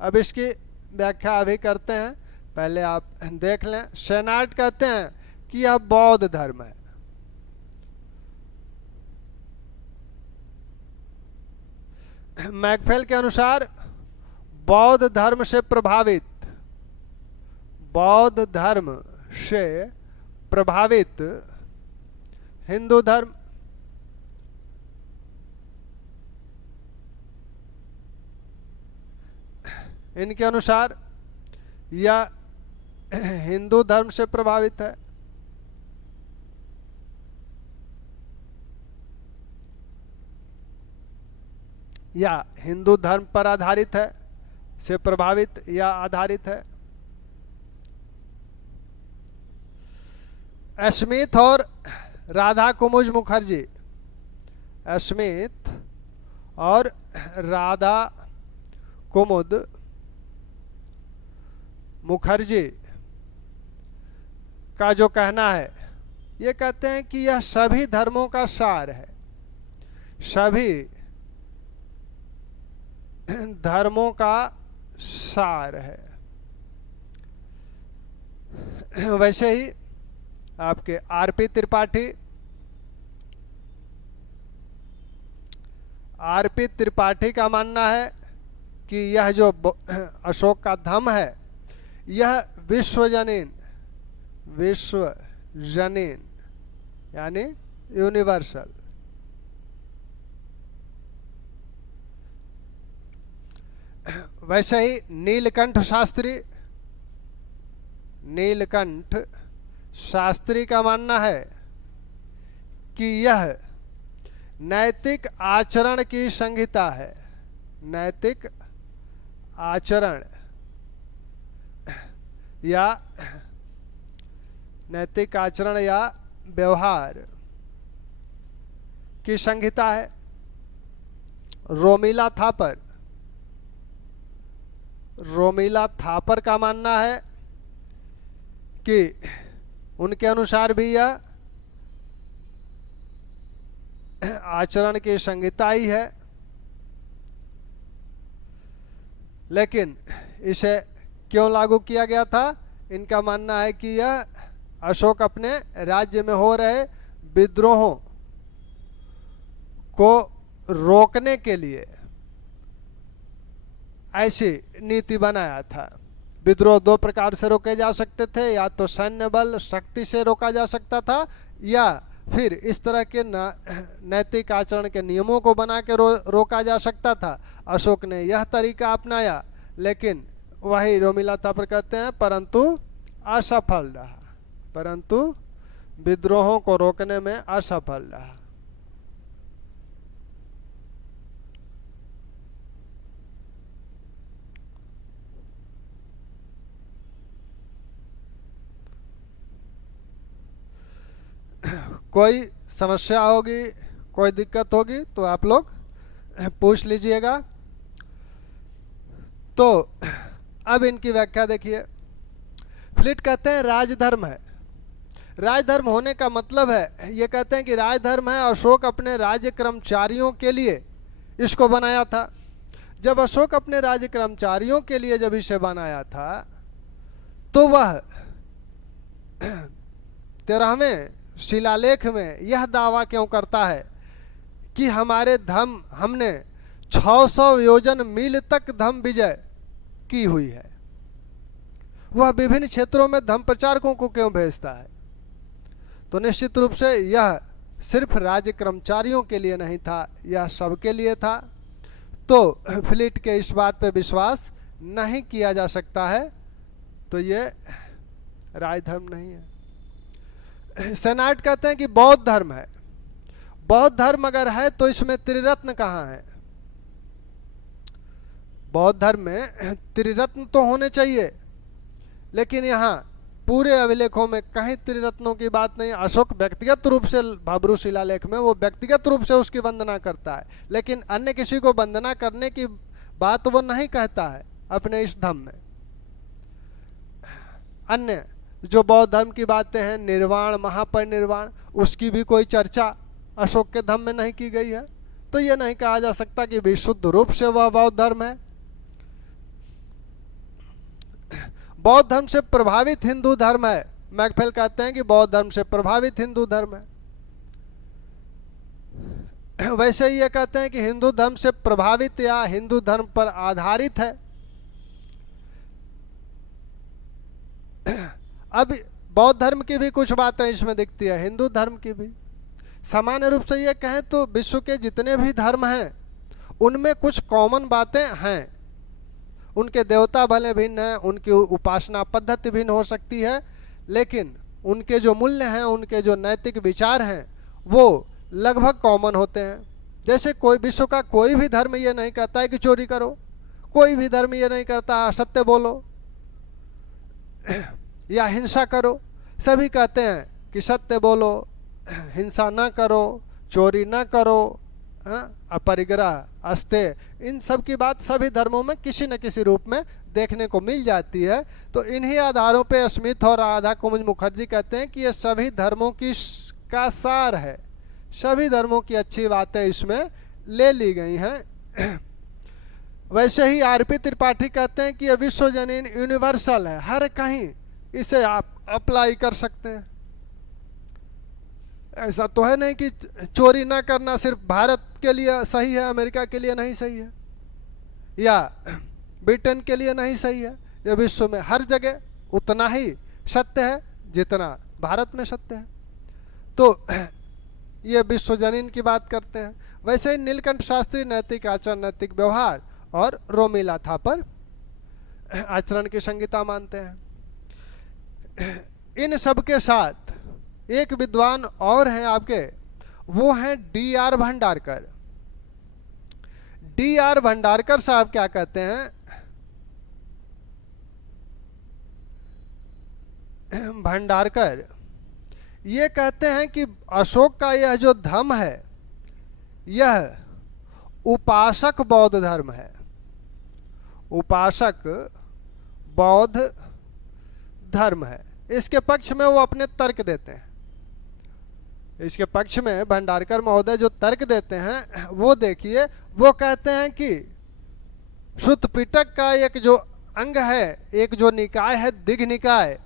अब इसकी व्याख्या अभी करते हैं, पहले आप देख लें। शेनार्ट कहते हैं कि यह बौद्ध धर्म है। मैकफेल के अनुसार बौद्ध धर्म से प्रभावित हिंदू धर्म, इनके अनुसार यह हिंदू धर्म से प्रभावित है। या हिंदू धर्म पर आधारित है, से प्रभावित या आधारित है। स्मिथ और राधा कुमुद मुखर्जी, स्मिथ और राधा कुमुद मुखर्जी का जो कहना है, ये कहते हैं कि यह सभी धर्मों का सार है, सभी धर्मों का सार है। वैसे ही आपके आरपी त्रिपाठी का मानना है कि यह जो अशोक का धम्म है यह विश्वजनीन यानी यूनिवर्सल। वैसे ही नीलकंठ शास्त्री का मानना है कि यह नैतिक आचरण की संहिता है, नैतिक आचरण या व्यवहार की संहिता है। रोमिला थापर का मानना है कि उनके अनुसार भी यह आचरण की संहिता ही है, लेकिन इसे क्यों लागू किया गया था, इनका मानना है कि यह अशोक अपने राज्य में हो रहे विद्रोहों को रोकने के लिए ऐसी नीति बनाया था। विद्रोह दो प्रकार से रोके जा सकते थे, या तो सैन्य बल शक्ति से रोका जा सकता था, या फिर इस तरह के नैतिक आचरण के नियमों को बना के रोका जा सकता था। अशोक ने यह तरीका अपनाया, लेकिन वही रोमिला थापर कहते हैं परंतु असफल रहा, परंतु विद्रोहों को रोकने में असफल रहा। कोई समस्या होगी, कोई दिक्कत होगी तो आप लोग पूछ लीजिएगा। तो अब इनकी व्याख्या देखिए। फ्लिट कहते हैं राजधर्म है। राजधर्म होने का मतलब है, ये कहते हैं कि राजधर्म है, अशोक अपने राज्य कर्मचारियों के लिए इसको बनाया था। जब अशोक अपने राज्य कर्मचारियों के लिए जब इसे बनाया था तो वह 13वें शिलालेख में यह दावा क्यों करता है कि हमने 600 योजन मील तक धम्म विजय की हुई है। वह विभिन्न क्षेत्रों में धम्म प्रचारकों को क्यों भेजता है? तो निश्चित रूप से यह सिर्फ राज्य कर्मचारियों के लिए नहीं था, यह सबके लिए था। तो फ्लिट के इस बात पे विश्वास नहीं किया जा सकता है, तो ये राजधर्म नहीं है। सेनाट कहते हैं कि बौद्ध धर्म है। बौद्ध धर्म अगर है तो इसमें त्रिरत्न कहाँ है? बौद्ध धर्म में त्रिरत्न तो होने चाहिए, लेकिन यहाँ पूरे अभिलेखों में कहीं त्रिरत्नों की बात नहीं। अशोक व्यक्तिगत रूप से भाब्रू शिलालेख में वो व्यक्तिगत रूप से उसकी वंदना करता है, लेकिन अन्य किसी को वंदना करने की बात वो नहीं कहता है अपने इस धम्म में। अन्य जो बौद्ध धर्म की बातें हैं, निर्वाण, महापरिनिर्वाण, उसकी भी कोई चर्चा अशोक के धम्म में नहीं की गई है। तो ये नहीं कहा जा सकता कि विशुद्ध रूप से वह बौद्ध धर्म है। बौद्ध धर्म से प्रभावित हिंदू धर्म है। मैकफेल कहते हैं कि बौद्ध धर्म से प्रभावित हिंदू धर्म है। वैसे ही ये कहते हैं कि हिंदू धर्म से प्रभावित या हिंदू धर्म पर आधारित है। अब बौद्ध धर्म की भी कुछ बातें इसमें दिखती है, हिंदू धर्म की भी। सामान्य रूप से ये कहें तो विश्व के जितने भी धर्म हैं उनमें कुछ कॉमन बातें हैं। उनके देवता भले भिन्न हैं, उनकी उपासना पद्धति भिन्न हो सकती है, लेकिन उनके जो मूल्य हैं, उनके जो नैतिक विचार हैं, वो लगभग कॉमन होते हैं। जैसे कोई विश्व का कोई भी धर्म ये नहीं कहता है कि चोरी करो, कोई भी धर्म ये नहीं करता असत्य बोलो या हिंसा करो। सभी कहते हैं कि सत्य बोलो, हिंसा ना करो, चोरी ना करो, अपरिग्रह, अस्ते, इन सब की बात सभी धर्मों में किसी न किसी रूप में देखने को मिल जाती है। तो इन्हीं आधारों पे स्मिथ और राधा कुमुद मुखर्जी कहते हैं कि ये सभी धर्मों की का सार है, सभी धर्मों की अच्छी बातें इसमें ले ली गई हैं। वैसे ही आरपी त्रिपाठी कहते हैं कि ये विश्वजनीन यूनिवर्सल है, हर कहीं इसे आप अप्लाई कर सकते हैं। ऐसा तो है नहीं कि चोरी ना करना सिर्फ भारत के लिए सही है, अमेरिका के लिए नहीं सही है, या ब्रिटेन के लिए नहीं सही है। यह विश्व में हर जगह उतना ही सत्य है जितना भारत में सत्य है। तो ये विश्वजनीन की बात करते हैं। वैसे ही नीलकंठ शास्त्री नैतिक आचरण, नैतिक व्यवहार और रोमिला थापर आचरण की संहिता मानते हैं। इन सब के साथ एक विद्वान और हैं आपके, वो हैं D.R. भंडारकर। D.R. भंडारकर साहब क्या कहते हैं? भंडारकर ये कहते हैं कि अशोक का यह जो धर्म है यह उपासक बौद्ध धर्म है। उपासक बौद्ध धर्म है। इसके पक्ष में वो अपने तर्क देते हैं। इसके पक्ष में भंडारकर महोदय जो तर्क देते हैं वो देखिए। वो कहते हैं कि श्रुत पिटक का एक जो अंग है, एक जो निकाय है दिग्ग निकाय,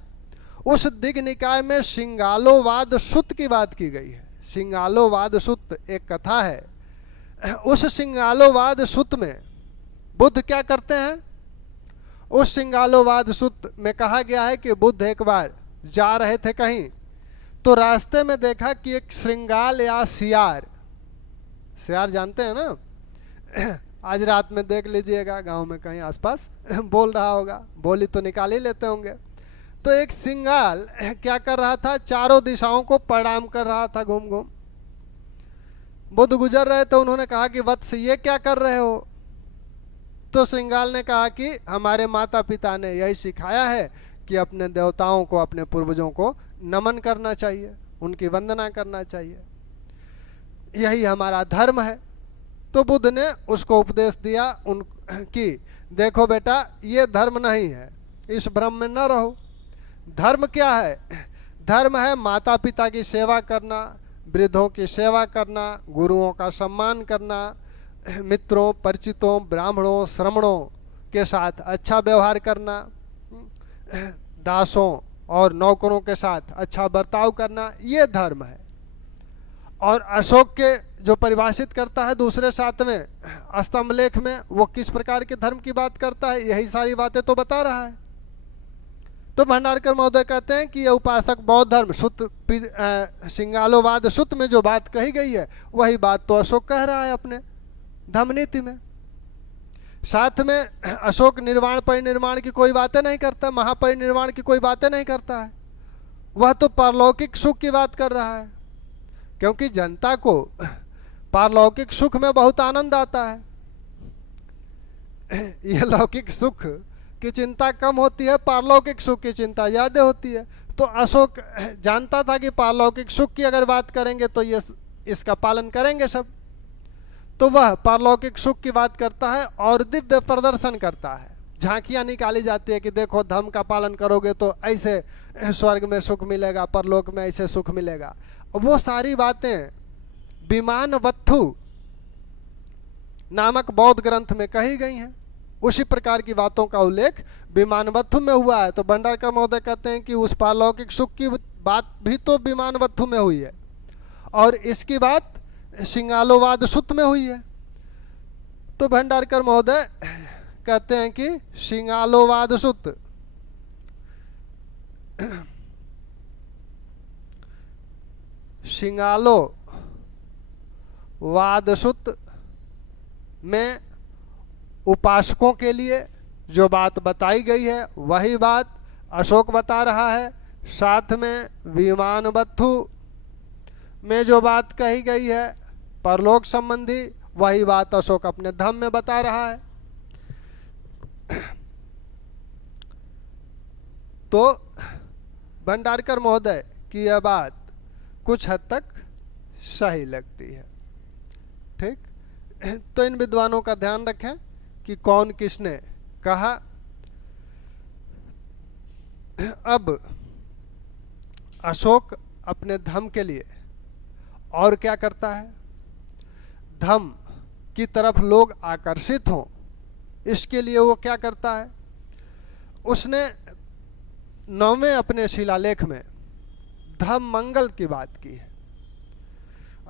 उस दिग्ग निकाय में सिंगालोवाद सुत्त की बात की गई है। सिंगालोवाद सुत्त एक कथा है। उस सिंगालोवाद सुत्त में बुद्ध क्या करते हैं? उस सिंगालोवाद सुत्त में कहा गया है कि बुद्ध एक बार जा रहे थे कहीं, तो रास्ते में देखा कि एक श्रृंगाल या सियार, सियार जानते हैं ना, आज रात में देख लीजिएगा गांव में कहीं आसपास बोल रहा होगा, बोली तो निकाल ही लेते होंगे। तो एक सिंगाल क्या कर रहा था, चारों दिशाओं को प्रणाम कर रहा था घूम घूम। बुद्ध गुजर रहे तो उन्होंने कहा कि वत्स ये क्या कर रहे हो? तो श्रृंगाल ने कहा कि हमारे माता पिता ने यही सिखाया है कि अपने देवताओं को, अपने पूर्वजों को नमन करना चाहिए, उनकी वंदना करना चाहिए, यही हमारा धर्म है। तो बुद्ध ने उसको उपदेश दिया कि देखो बेटा, ये धर्म नहीं है, इस भ्रम में न रहो। धर्म क्या है? धर्म है माता पिता की सेवा करना, वृद्धों की सेवा करना, गुरुओं का सम्मान करना, मित्रों, परिचितों, ब्राह्मणों, श्रमणों के साथ अच्छा व्यवहार करना, दासों और नौकरों के साथ अच्छा बर्ताव करना, ये धर्म है। और अशोक के जो परिभाषित करता है दूसरे 7वें स्तंभ लेख में, वो किस प्रकार के धर्म की बात करता है, यही सारी बातें तो बता रहा है। तो भंडारकर महोदय कहते हैं कि यह उपासक बौद्ध धर्म सुत्त सिंगालोवाद सुत्त में जो बात कही गई है, वही बात तो अशोक कह रहा है अपने धम्मनीति में। साथ में अशोक निर्वाण परिनिर्वाण की कोई बातें नहीं करता, महापरिनिर्वाण की कोई बातें नहीं करता है, वह तो पारलौकिक सुख की बात कर रहा है, क्योंकि जनता को पारलौकिक सुख में बहुत आनंद आता है। यह लौकिक सुख की चिंता कम होती है, पारलौकिक सुख की चिंता ज़्यादा होती है। तो अशोक जानता था कि पारलौकिक सुख की अगर बात करेंगे तो ये इसका पालन करेंगे सब, तो वह पारलौकिक सुख की बात करता है और दिव्य प्रदर्शन करता है। झांकियाँ निकाली जाती है कि देखो धर्म का पालन करोगे तो ऐसे स्वर्ग में सुख मिलेगा, परलोक में ऐसे सुख मिलेगा। वो सारी बातें विमानवत्थु नामक बौद्ध ग्रंथ में कही गई हैं। उसी प्रकार की बातों का उल्लेख विमानवत्थु में हुआ है। तो भंडारकर महोदय कहते हैं कि उस पारलौकिक सुख की बात भी तो विमानवत्थु में हुई है और इसकी बात सिंगालोवाद सुत्त में हुई है। तो भंडारकर महोदय कहते हैं कि सिंगालोवाद सुत्त सिंगालोवाद सुत्त में उपासकों के लिए जो बात बताई गई है वही बात अशोक बता रहा है। साथ में विमानवत्थु में जो बात कही गई है परलोक संबंधी, वही बात अशोक अपने धम्म में बता रहा है। तो भंडारकर महोदय की यह बात कुछ हद तक सही लगती है। ठीक, तो इन विद्वानों का ध्यान रखें कि कौन किसने कहा। अब अशोक अपने धम्म के लिए और क्या करता है, धम्म की तरफ लोग आकर्षित हों, इसके लिए वो क्या करता है, उसने 9वें अपने शिलालेख में धम्म मंगल की बात की है।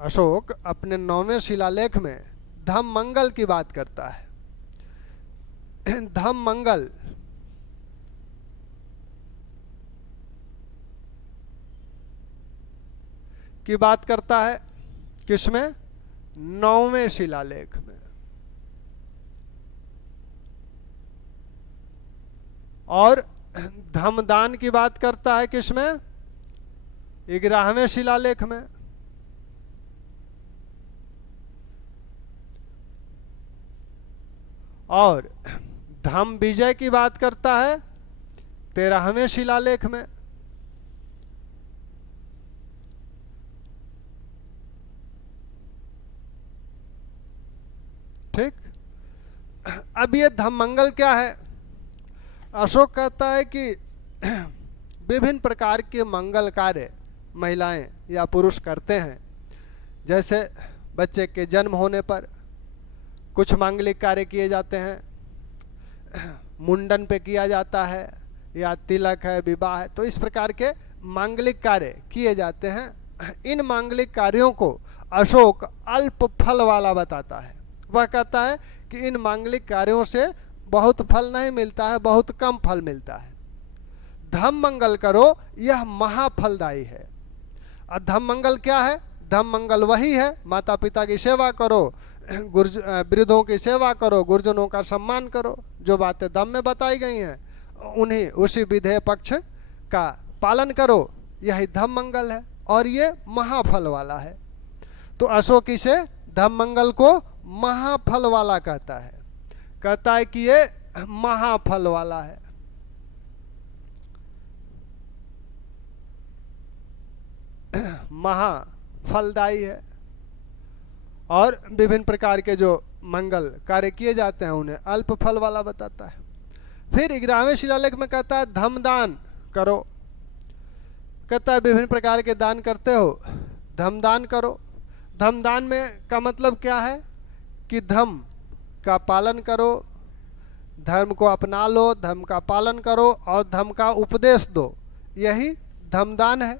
अशोक अपने 9वें शिलालेख में धम्म मंगल की बात करता है। धम्म मंगल की बात करता है किसमें? 9वें शिलालेख में। और धम्मदान की बात करता है किसमें? 11वें शिलालेख में। और धम्म विजय की बात करता है 13वें शिलालेख में। ठीक, अब ये धम्म मंगल क्या है? अशोक कहता है कि विभिन्न प्रकार के मंगल कार्य महिलाएं या पुरुष करते हैं। जैसे बच्चे के जन्म होने पर कुछ मांगलिक कार्य किए जाते हैं, मुंडन पे किया जाता है, या तिलक है, विवाह है, तो इस प्रकार के मांगलिक कार्य किए जाते हैं। इन मांगलिक कार्यों को अशोक अल्प फल वाला बताता है। वह कहता है कि इन मांगलिक कार्यों से बहुत फल नहीं मिलता है, बहुत कम फल मिलता है। धम्म मंगल करो, यह महाफलदायी है। धम्म मंगल क्या है? धम्म मंगल वही है, माता पिता की सेवा करो, वृद्धों की सेवा करो, गुरुजनों का सम्मान करो, जो बातें धम्म में बताई गई हैं उन्हीं उसी विधेय पक्ष का पालन करो, यही धम्म मंगल है और ये महाफल वाला है। तो अशोक इसे धम्म मंगल को महाफल वाला कहता है, कहता है कि ये महाफल वाला है। महाफलदायी है और विभिन्न प्रकार के जो मंगल कार्य किए जाते हैं उन्हें अल्प फल वाला बताता है। फिर 11वें शिलालेख में कहता है धम्म दान करो, कहता है विभिन्न प्रकार के दान करते हो, धम्म दान करो। धम्म दान में का मतलब क्या है कि धम्म का पालन करो, धर्म को अपना लो, धर्म का पालन करो और धर्म का उपदेश दो, यही धम्म दान है।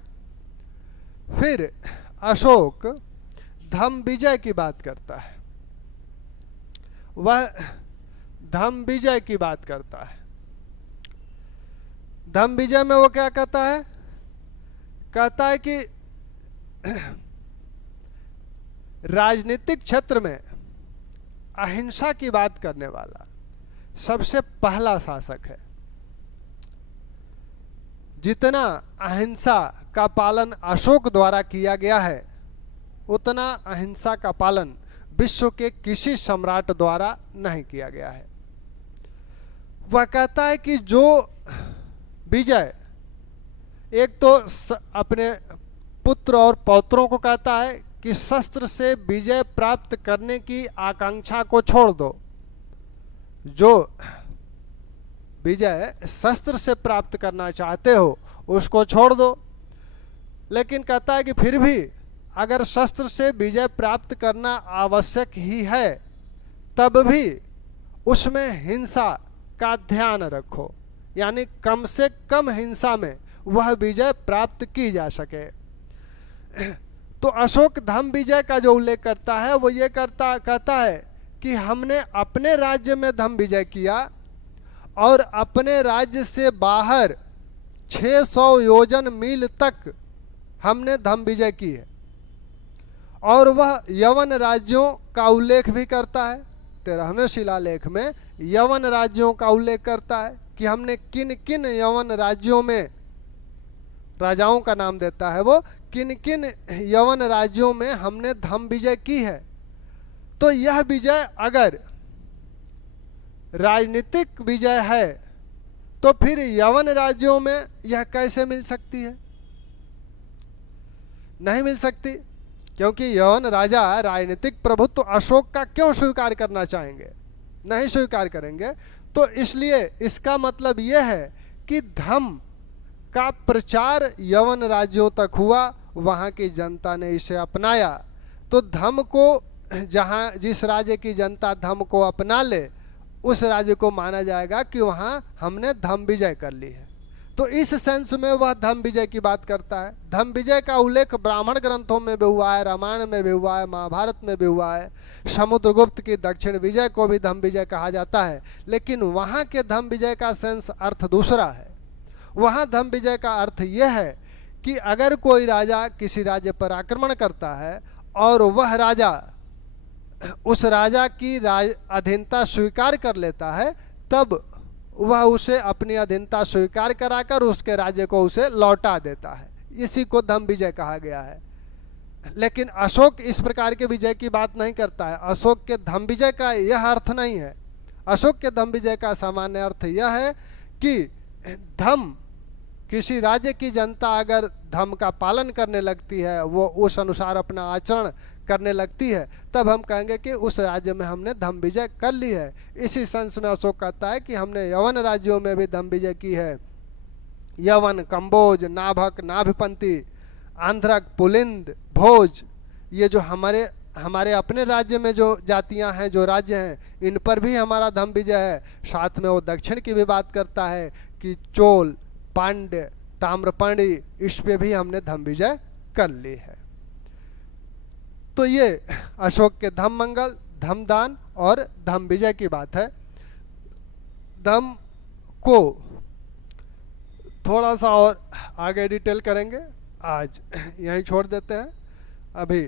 फिर अशोक धम्म विजय की बात करता है, वह धम्म विजय की बात करता है। धम्म विजय में वो क्या कहता है? कहता है कि राजनीतिक क्षेत्र में अहिंसा की बात करने वाला सबसे पहला शासक है। जितना अहिंसा का पालन अशोक द्वारा किया गया है उतना अहिंसा का पालन विश्व के किसी सम्राट द्वारा नहीं किया गया है। वह कहता है कि जो विजय, एक तो अपने पुत्र और पौत्रों को कहता है कि शस्त्र से विजय प्राप्त करने की आकांक्षा को छोड़ दो, जो विजय शस्त्र से प्राप्त करना चाहते हो उसको छोड़ दो। लेकिन कहता है कि फिर भी अगर शस्त्र से विजय प्राप्त करना आवश्यक ही है तब भी उसमें हिंसा का ध्यान रखो, यानी कम से कम हिंसा में वह विजय प्राप्त की जा सके। तो अशोक धम्म विजय का जो उल्लेख करता है वो ये कहता है कि हमने अपने राज्य में धम्म विजय किया और अपने राज्य से बाहर 600 योजन मील तक हमने धम्म विजय की है। और वह यवन राज्यों का उल्लेख भी करता है, 13वें शिलालेख में यवन राज्यों का उल्लेख करता है कि हमने किन किन यवन राज्यों में, राजाओं का नाम देता है वो, किन किन यवन राज्यों में हमने धम्म विजय की है। तो यह विजय अगर राजनीतिक विजय है तो फिर यवन राज्यों में यह कैसे मिल सकती है? नहीं मिल सकती, क्योंकि यवन राजा राजनीतिक प्रभुत्व अशोक का क्यों स्वीकार करना चाहेंगे? नहीं स्वीकार करेंगे। तो इसलिए इसका मतलब यह है कि धम्म का प्रचार यवन राज्यों तक हुआ, वहाँ की जनता ने इसे अपनाया। तो धम्म को जहाँ जिस राज्य की जनता धम्म को अपना ले उस राज्य को माना जाएगा कि वहाँ हमने धम्म विजय कर ली है। तो इस सेंस में वह धम्म विजय की बात करता है। धम्म विजय का उल्लेख ब्राह्मण ग्रंथों में भी हुआ है, रामायण में भी हुआ है, महाभारत में भी हुआ है। समुद्रगुप्त की दक्षिण विजय को भी धम्म विजय कहा जाता है, लेकिन वहाँ के धम्म विजय का सेंस अर्थ दूसरा है। वहाँ धम्म विजय का अर्थ यह है कि अगर कोई राजा किसी राज्य पर आक्रमण करता है और वह राजा उस राजा की अधीनता स्वीकार कर लेता है, तब वह उसे अपनी अधीनता स्वीकार कराकर उसके राज्य को उसे लौटा देता है। इसी को धम्म विजय कहा गया है। लेकिन अशोक इस प्रकार के विजय की बात नहीं करता है। अशोक के धम्म विजय का यह अर्थ नहीं है। अशोक के धम्म विजय का सामान्य अर्थ यह है कि धम्म, किसी राज्य की जनता अगर धम्म का पालन करने लगती है, वो उस अनुसार अपना आचरण करने लगती है, तब हम कहेंगे कि उस राज्य में हमने धम्म विजय कर ली है। इसी सेंस में अशोक कहता है कि हमने यवन राज्यों में भी धम्म विजय की है। यवन, कंबोज, नाभक, नाभिपंती, आंध्रक, पुलिंद, भोज, ये जो हमारे अपने राज्य में जो जातियां हैं, जो राज्य हैं, इन पर भी हमारा धम्म विजय है। साथ में वो दक्षिण की भी बात करता है कि चोल, पांड्य, ताम्रपर्णी, इस पे भी हमने धम्म विजय कर ली है। तो ये अशोक के धम्म मंगल, धम्म दान और धम्म विजय की बात है। धम्म को थोड़ा सा और आगे डिटेल करेंगे आज यहीं छोड़ देते हैं। अभी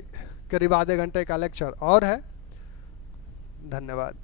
करीब आधे घंटे का लेक्चर और है। धन्यवाद।